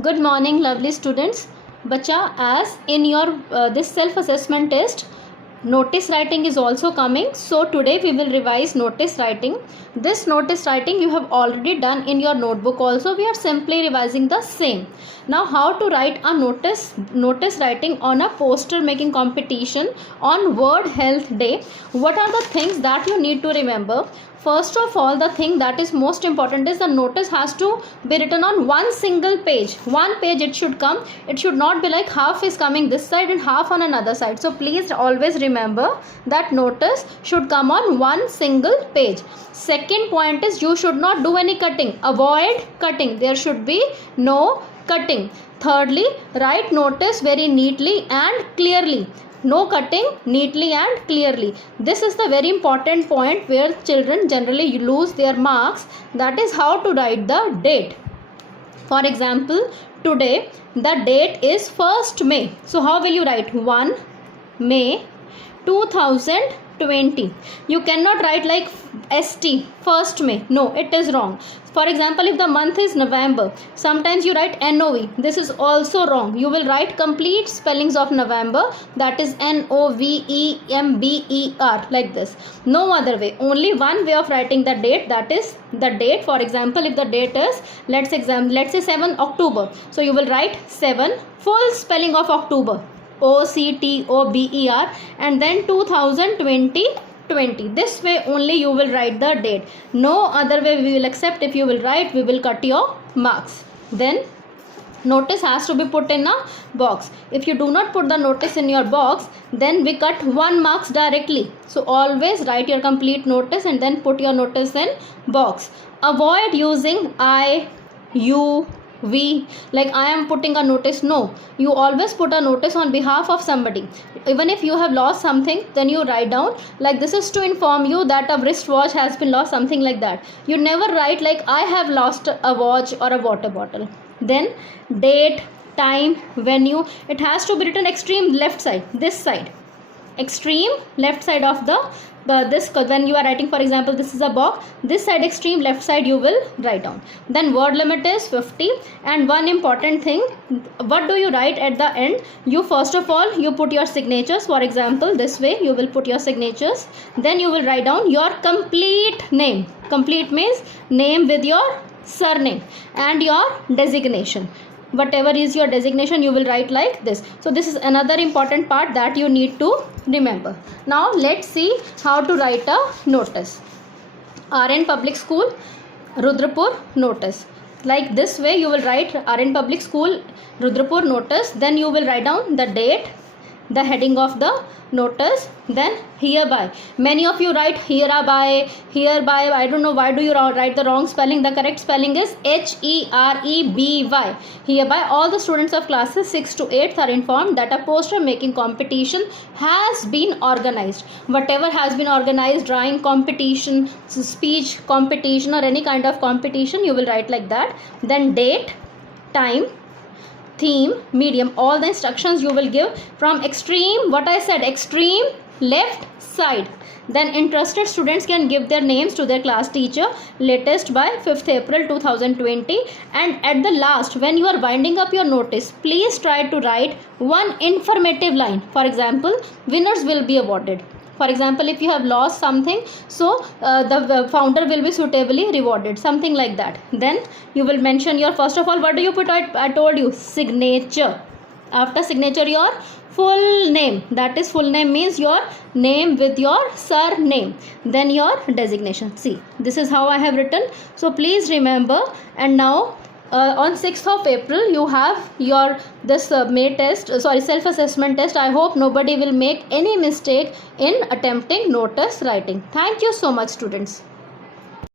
Good morning, lovely students. Bacha, as in your this self-assessment test, notice writing is also coming. So today we will revise notice writing. This notice writing you have already done in your notebook also. We are simply revising the same. Now how to write a notice writing on a poster making competition on World Health Day. What are the things that you need to remember? First of all, the thing that is most important is the notice has to be written on one single page. One page it should come. It should not be like half is coming this side and half on another side. So please always remember that notice should come on one single page. Second point is you should not do any cutting. Avoid cutting. There should be no cutting. Thirdly, write notice very neatly and clearly. No cutting, neatly and clearly. This is the very important point where children generally lose their marks. That is how to write the date. For example, today the date is 1st May. So how will you write? 1 May 2020. You cannot write like ST 1st May. No, it is wrong. For example, if the month is November, sometimes you write NOV. This is also wrong. You will write complete spellings of November, that is NOVEMBER, like this. No other way. Only one way of writing the date, that is the date. For example, if the date is let's say 7 October. So you will write 7 full spelling of October, OCTOBER, and then 2020. This way only you will write the date. No other way we will accept. If you will write, we will cut your marks. Then notice has to be put in a box. If you do not put the notice in your box, then we cut 1 marks directly. So always write your complete notice and then put your notice in box. Avoid using I, you, we, like I am putting a notice. No, you always put a notice on behalf of somebody. Even if you have lost something, then you write down like this is to inform you that a wristwatch has been lost, something like that. You never write like I have lost a watch or a water bottle. Then date, time, venue, it has to be written extreme left side, this side, extreme left side of the this. When you are writing, for example, this is a box, this side extreme left side you will write down. Then word limit is 50. And one important thing, what do you write at the end? You first of all you put your signatures. For example, this way you will put your signatures. Then you will write down your complete name. Complete means name with your surname and your designation. Whatever is your designation, you will write like this. So this is another important part that you need to remember. Now let's see how to write a notice. RN Public School, Rudrapur notice. Like this way you will write RN Public School, Rudrapur notice. Then you will write down the date, the heading of the notice, then hereby. Many of you write hereby, hereby. I don't know why do you write the wrong spelling. The correct spelling is HEREBY. Hereby all the students of classes 6 to 8 are informed that a poster making competition has been organized. Whatever has been organized, drawing competition, speech competition, or any kind of competition, you will write like that. Then date, time, theme, medium, all the instructions you will give from extreme, what I said, extreme left side. Then interested students can give their names to their class teacher latest by 5th April 2020. And at the last, when you are winding up your notice, please try to write one informative line. For example, winners will be awarded. For example, if you have lost something, so the founder will be suitably rewarded, something like that. Then you will mention your, first of all, what do you put? I told you, signature. After signature, your full name. That is, full name means your name with your surname. Then your designation. See, this is how I have written. So please remember. And now on 6th of April you have your this May test, self-assessment test. I hope nobody will make any mistake in attempting notice writing. Thank you so much, students.